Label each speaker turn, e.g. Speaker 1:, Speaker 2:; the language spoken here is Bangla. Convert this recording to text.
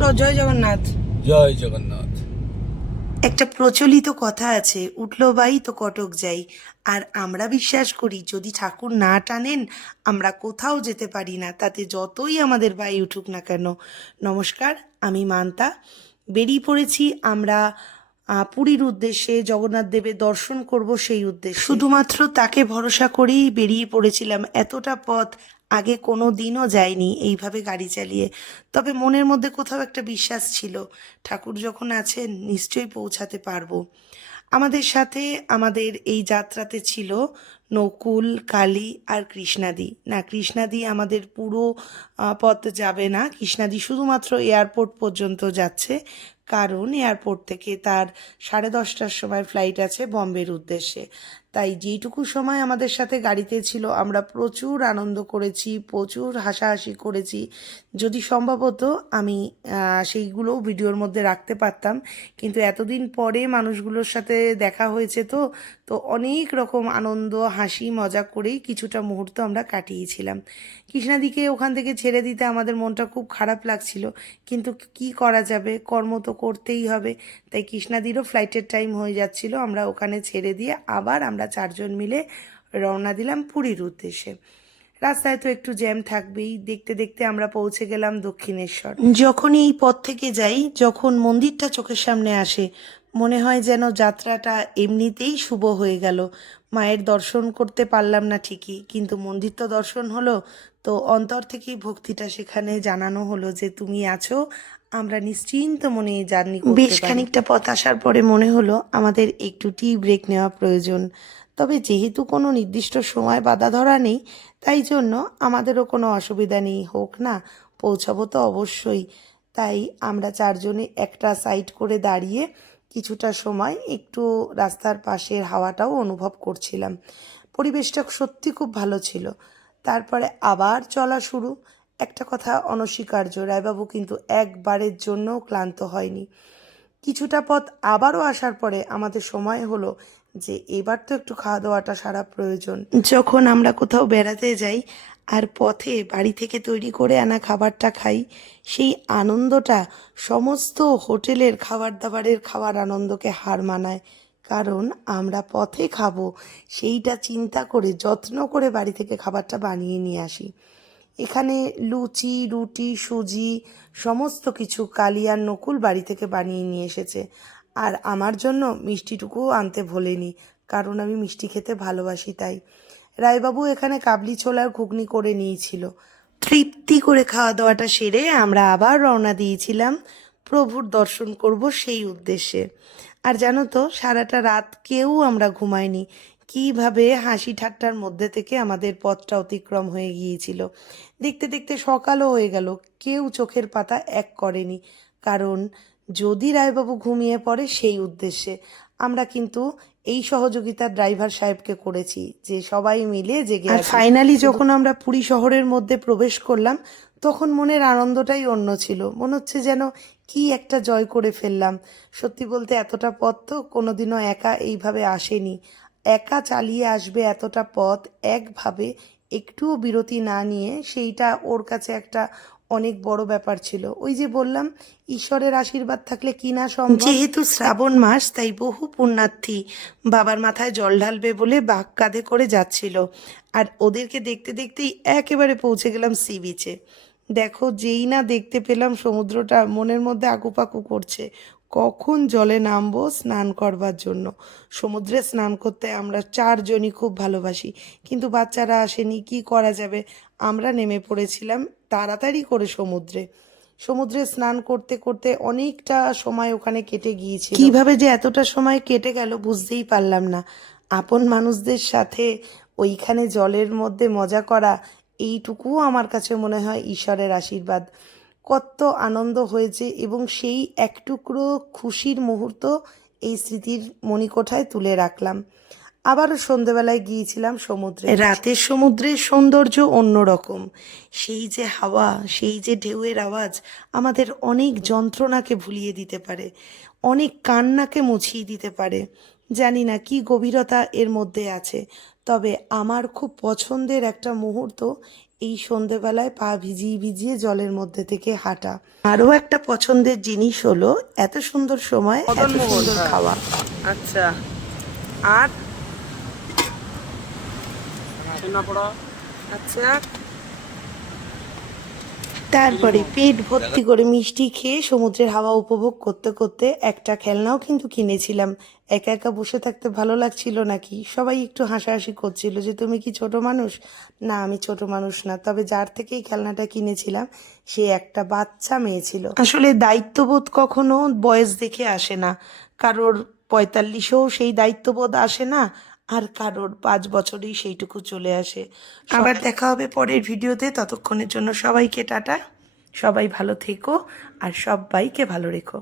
Speaker 1: জয় জগন্নাথ।
Speaker 2: জয় জগন্নাথ।
Speaker 3: একটা প্রচলিত কথা আছে উঠল বাই তো কটক যাই। আর আমরা বিশ্বাস করি যদি ঠাকুর না টানেন আমরা কোথাও যেতে পারি না। তাতে যতই আমাদের বাই উঠুক না কেন। নমস্কার আমি মান্তা। বেরিয়ে পড়েছি আমরা পুরীর উদ্দেশ্যে। জগন্নাথ দেবের দর্শন করব সেই উদ্দেশ্যে। শুধুমাত্র তাকে ভরসা করেই বেরিয়ে পড়েছিলাম। এতটা পথ আগে কোনো দিনও যায়নি এইভাবে গাড়ি চালিয়ে। তবে মনের মধ্যে কোথাও একটা বিশ্বাস ছিল, ঠাকুর যখন আছেন নিশ্চয়ই পৌঁছাতে পারব। আমাদের সাথে আমাদের এই যাত্রাতে ছিল নকুল, কালী আর কৃষ্ণাদি। না, কৃষ্ণাদি আমাদের পুরো পথ যাবে না। কৃষ্ণাদি শুধুমাত্র এয়ারপোর্ট পর্যন্ত যাচ্ছে। কারণ এয়ারপোর্ট থেকে তার সাড়ে দশটার সময় ফ্লাইট আছে বম্বের উদ্দেশ্যে। তাই যেইটুকু সময় আমাদের সাথে গাড়িতে ছিল, আমরা প্রচুর আনন্দ করেছি, প্রচুর হাসাহাসি করেছি। যদি সম্ভব হতো, আমি সেইগুলোও ভিডিওর মধ্যে রাখতে পারতাম। কিন্তু এতদিন পরে মানুষগুলোর সাথে দেখা হয়েছে তো তো অনেক রকম আনন্দ হাসি, মজা করেই কিছুটা মুহূর্ত আমরা কাটিয়েছিলাম। কৃষ্ণাদিকে ওখান থেকে ছেড়ে দিতে আমাদের মনটা খুব খারাপ লাগছিল, কিন্তু কি করা যাবে? কর্ম তো করতেই হবে। তাই কৃষ্ণাদিরও ফ্লাইটের টাইম হয়ে যাচ্ছিল, আমরা ওখানে ছেড়ে দিয়ে আবার আমরা চারজন মিলে রওনা দিলাম পুরীর উদ্দেশ্যে। রাস্তায় তো একটু জ্যাম থাকবেই। দেখতে দেখতে আমরা পৌঁছে গেলাম দক্ষিণেশ্বর। যখন এই পথ থেকে যাই, যখন মন্দিরটা চোখের সামনে আসে মনে হয় যেন যাত্রাটা এমনিতেই শুভ হয়ে গেল। মায়ের দর্শন করতে পারলাম না ঠিকই কিন্তু মন্দির তো দর্শন হলো। তো অন্তর থেকেই ভক্তিটা সেখানে জানানো হলো যে তুমি আছো আমরা নিশ্চিন্ত মনে জার্নি বেশ খানিকটা পথ আসার পরে মনে হলো আমাদের একটু টি ব্রেক নেওয়া প্রয়োজন। তবে যেহেতু কোনো নির্দিষ্ট সময় বাধা ধরা নেই তাই জন্য আমাদেরও কোনো অসুবিধা নেই হোক না পৌঁছাবো তো অবশ্যই। তাই আমরা চারজনে একটা সাইড করে দাঁড়িয়ে কিছুটা সময় একটু রাস্তার পাশের হাওয়াটাও অনুভব করছিলাম। পরিবেশটা সত্যি খুব ভালো ছিল। তারপরে আবার চলা শুরু। একটা কথা অনস্বীকার্য, রায়বাবু কিন্তু একবারের জন্যও ক্লান্ত হয়নি। কিছুটা পথ আবারও আসার পরে আমাদের সময় হলো যে এবার তো একটু খাওয়া দাওয়াটা সারা প্রয়োজন। যখন আমরা কোথাও বেড়াতে যাই আর পথে বাড়ি থেকে তৈরি করে আনা খাবারটা খাই, সেই আনন্দটা সমস্ত হোটেলের খাবার দাবারের খাওয়ার আনন্দকে হার মানায়। কারণ আমরা পথে খাব, সেইটা চিন্তা করে, যত্ন করে বাড়ি থেকে খাবারটা বানিয়ে নিয়ে আসি। এখানে লুচি, রুটি, সুজি, সমস্ত কিছু কালিয়ার নকুল বাড়ি থেকে বানিয়ে নিয়ে এসেছে। আর আমার জন্য মিষ্টিটুকুও আনতে ভোলেনি, কারণ আমি মিষ্টি খেতে ভালোবাসি তাই। রায়বাবু এখানে কাবলি ছোলার ঘুগনি করে নিয়েছিল। তৃপ্তি করে খাওয়া দাওয়াটা সেরে আমরা আবার রওনা দিয়েছিলাম। প্রভুর দর্শন করব সেই উদ্দেশ্যে। আর জানো তো, সারাটা রাত কেউ আমরা ঘুমাইনি। কীভাবে হাসি ঠাট্টার মধ্যে থেকে আমাদের পথটা অতিক্রম হয়ে গিয়েছিল। দেখতে দেখতে সকালও হয়ে গেল। কেউ চোখের পাতা এক করেনি, কারণ যদি রায়বাবু ঘুমিয়ে পড়ে সেই উদ্দেশ্যে। আমরা কিন্তু এই সহযোগিতা ড্রাইভার সাহেবকে করেছি যে সবাই মিলে জেগে আর ফাইনালি যখন আমরা পুরী শহরের মধ্যে প্রবেশ করলাম তখন মনের আনন্দটাই অন্য ছিল। মনে হচ্ছে যেন কি একটা জয় করে ফেললাম। সত্যি বলতে এতটা পথ তো কোনোদিনও একা এইভাবে আসেনি। একা চালিয়ে আসবে এতটা পথ একভাবে একটুও বিরতি না নিয়ে সেইটা ওর কাছে একটা অনেক বড় ব্যাপার ছিল। ওই যে বললাম, ঈশ্বরের আশীর্বাদ থাকলে কি না সম্ভব? যেহেতু শ্রাবণ মাস, তাই বহু পুণ্যার্থী বাবার মাথায় জল ঢালবে বলে বাঘ কাঁধে করে যাচ্ছিল। আর ওদেরকে দেখতে দেখতেই একেবারে পৌঁছে গেলাম সি বিচে। দেখো, যেই না দেখতে পেলাম সমুদ্রটা, মনের মধ্যে আকুপাকু করছে। কখন জলে নামবো স্নান করবার জন্য? সমুদ্রে স্নান করতে আমরা চারজনই খুব ভালোবাসি। কিন্তু বাচ্চারা আসেনি, কি করা যাবে? আমরা নেমে পড়েছিলাম তাড়াতাড়ি করে সমুদ্রে। সমুদ্রে স্নান করতে করতে অনেকটা সময় ওখানে কেটে গিয়েছিল। কীভাবে যে এতটা সময় কেটে গেল বুঝতেই পারলাম না। আপন মানুষদের সাথে ওইখানে জলের মধ্যে মজা করা এইটুকুও আমার কাছে মনে হয় ঈশ্বরের আশীর্বাদ। কত আনন্দ হয়েছে এবং সেই এক টুকরো খুশির মুহূর্ত এই স্মৃতির মণিকোঠায় তুলে রাখলাম। আবারও সন্ধেবেলায় গিয়েছিলাম সমুদ্রে। রাতের সমুদ্রের সৌন্দর্য অন্যরকম। সেই যে হাওয়া, সেই যে ঢেউয়ের আওয়াজ আমাদের অনেক যন্ত্রণাকে ভুলিয়ে দিতে পারে, অনেক কান্নাকে মুছিয়ে দিতে পারে। জানি না কি গভীরতা এর মধ্যে আছে। তবে আমার খুব পছন্দের একটা মুহূর্ত এই সন্ধেবেলায় পা ভিজিয়ে ভিজিয়ে জলের মধ্যে থেকে হাঁটা। আরও একটা পছন্দের জিনিস হলো এত সুন্দর সময় এত সুন্দর
Speaker 1: হ্যাঁ।
Speaker 3: খাওয়া।
Speaker 1: আচ্ছা। আর? আচ্ছা।
Speaker 3: তারপরে পেট ভর্তি করে মিষ্টি খেয়ে সমুদ্রের হাওয়া উপভোগ করতে করতে একটা খেলনাও কিন্তু কিনেছিলাম। একা একা বসে থাকতে ভালো লাগছিল নাকি? সবাই একটু হাসাহাসি করছিল যে, তুমি কি ছোট মানুষ? না, আমি ছোট মানুষ না। তবে যার থেকে এই খেলনাটা কিনেছিলাম, সে একটা বাচ্চা মেয়ে ছিল। আসলে দায়িত্ববোধ কখনো বয়স দেখে আসে না। কারোর পঁয়তাল্লিশেও সেই দায়িত্ববোধ আসে না আর কারোর পাঁচ বছরেই সেইটুকু চলে আসে। আবার দেখা হবে পরের ভিডিওতে। ততক্ষণের জন্য সবাইকে টাটা। সবাই ভালো থেকো আর সবাইকে ভালো রেখো।